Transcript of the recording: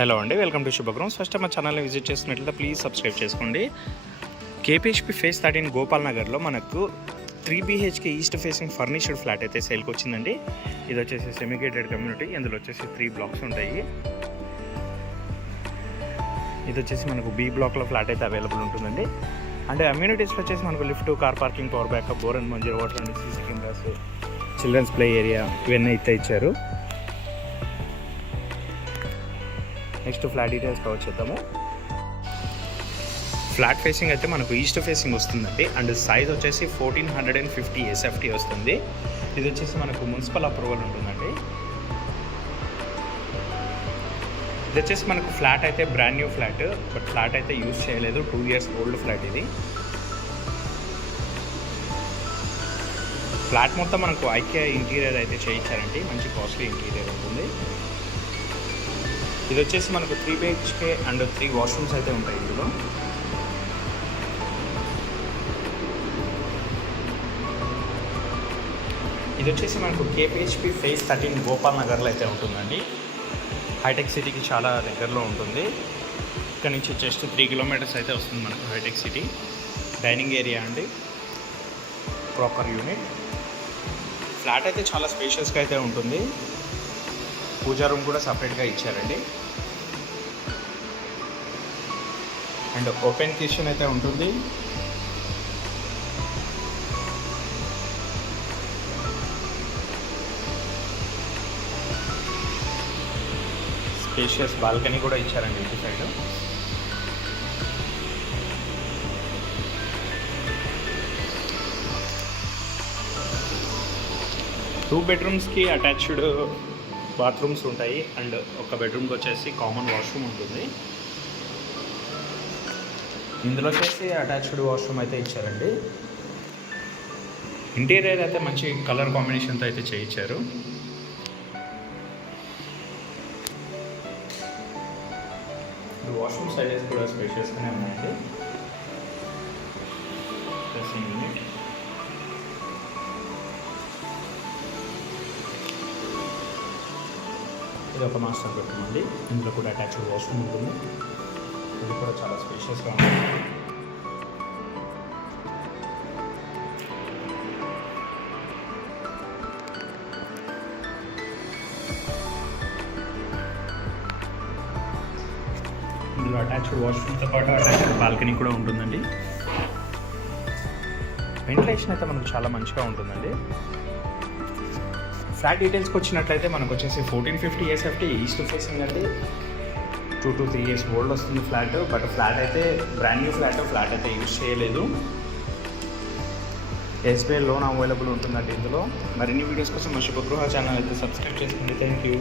హలో అండి, welcome to శుభగ్రౌండ్స్. ఫస్ట్ మా ఛానల్ని విజిట్ చేస్తున్నట్లయితే ప్లీజ్ సబ్స్క్రైబ్ చేసుకోండి. కేపీహెచ్పి ఫేజ్ 13 గోపాల్ నగర్లో మనకు 3 BHK east facing furnished flat అయితే సేల్కి వచ్చిందండి. ఇది వచ్చేసి సెమిగేటెడ్ కమ్యూనిటీ. ఇందులో వచ్చేసి 3 బ్లాక్స్ ఉంటాయి. ఇది వచ్చేసి మనకు B బ్లాక్లో ఫ్లాట్ అయితే అవైలబుల్ ఉంటుందండి. అంటే అమ్యూనిటీస్లో వచ్చేసి మనకు lift, car parking, power backup, bore and Manjira water and CC cameras, childrens play area ఇవన్నీ అయితే ఇచ్చారు. నెక్స్ట్ ఫ్లాట్ డీటెయిల్స్ కవర్ చేద్దాము. ఫ్లాట్ ఫేసింగ్ అయితే మనకు ఈస్ట్ ఫేసింగ్ వస్తుందండి. అండ్ సైజ్ వచ్చేసి 1450 SFT వస్తుంది. ఇది వచ్చేసి మనకు మున్సిపల్ అప్రూవల్ ఉంటుందండి. ఇది వచ్చేసి మనకు ఫ్లాట్ అయితే brand new flat, but flat అయితే యూజ్ చేయలేదు. 2 years ఓల్డ్ ఫ్లాట్ ఇది. ఫ్లాట్ మొత్తం మనకు ఐకియా ఇంటీరియర్ అయితే చేయించారండి. మంచి కాస్ట్లీ ఇంటీరియర్ ఉంటుంది. ఇది వచ్చేసి మనకు 3 BHK అండ్ 3 వాష్రూమ్స్ అయితే ఉంటాయి ఇందులో. ఇది వచ్చేసి మనకు కేపీహెచ్పి ఫేజ్ 13 గోపాల్ నగర్లో అయితే ఉంటుందండి. హైటెక్ సిటీకి చాలా దగ్గరలో ఉంటుంది. ఇక్కడ నుంచి జస్ట్ 3 kilometers అయితే వస్తుంది మనకు హైటెక్ సిటీ. డైనింగ్ ఏరియా అండి, ప్రాపర్ యూనిట్. ఫ్లాట్ అయితే చాలా స్పేషియస్గా అయితే ఉంటుంది. పూజా రూమ్ కూడా సపరేట్గా ఇచ్చారండి. అండ్ ఓపెన్ కిచెన్ అయితే ఉంటుంది. స్పేషియస్ బాల్కనీ కూడా ఇచ్చారండి ఇటు సైడ్. టూ బెడ్రూమ్స్కి అటాచ్డ్ బాత్రూమ్స్ ఉంటాయి. అండ్ ఒక బెడ్రూమ్కి వచ్చేసి కామన్ వాష్రూమ్ ఉంటుంది. ఇందులో వచ్చేసి అటాచ్డ్ వాష్రూమ్ అయితే ఇచ్చారండి. ఇంటీరియర్ అయితే మంచి కలర్ కాంబినేషన్తో అయితే చేయించారు. వాష్రూమ్ సైజెస్ కూడా స్పేషియస్గానే ఉన్నాయండి. Dressing unit. ఇది ఒక మాస్టర్ బెడ్రూమ్ అండి. ఇందులో కూడా అటాచ్డ్ వాష్రూమ్ ఉంటుంది. ఇది కూడా చాలా స్పేషియస్గా ఉంది. ఇందులో అటాచ్డ్ వాష్రూమ్తో పాటు అటాచ్డ్ బాల్కనీ కూడా ఉంటుందండి. వెంటిలేషన్ అయితే మనకు చాలా మంచిగా ఉంటుందండి. ఫ్లాట్ డీటెయిల్స్కి వచ్చినట్లయితే మనకు వచ్చేసి 1450 SFT ఈస్ట్ ఫేసింగ్ అండి. 2 to 3 years ఓల్డ్ వస్తుంది ఫ్లాట్. బట్ ఫ్లాట్ అయితే బ్రాండ్ న్యూ ఫ్లాట్ అయితే యూజ్ చేయలేదు. SBI లోన్ అవైలబుల్ ఉంటుందండి ఇందులో. మరిన్ని వీడియోస్ కోసం మా శుభగృహ ఛానల్ అయితే సబ్స్క్రైబ్ చేసుకోండి. Thank you.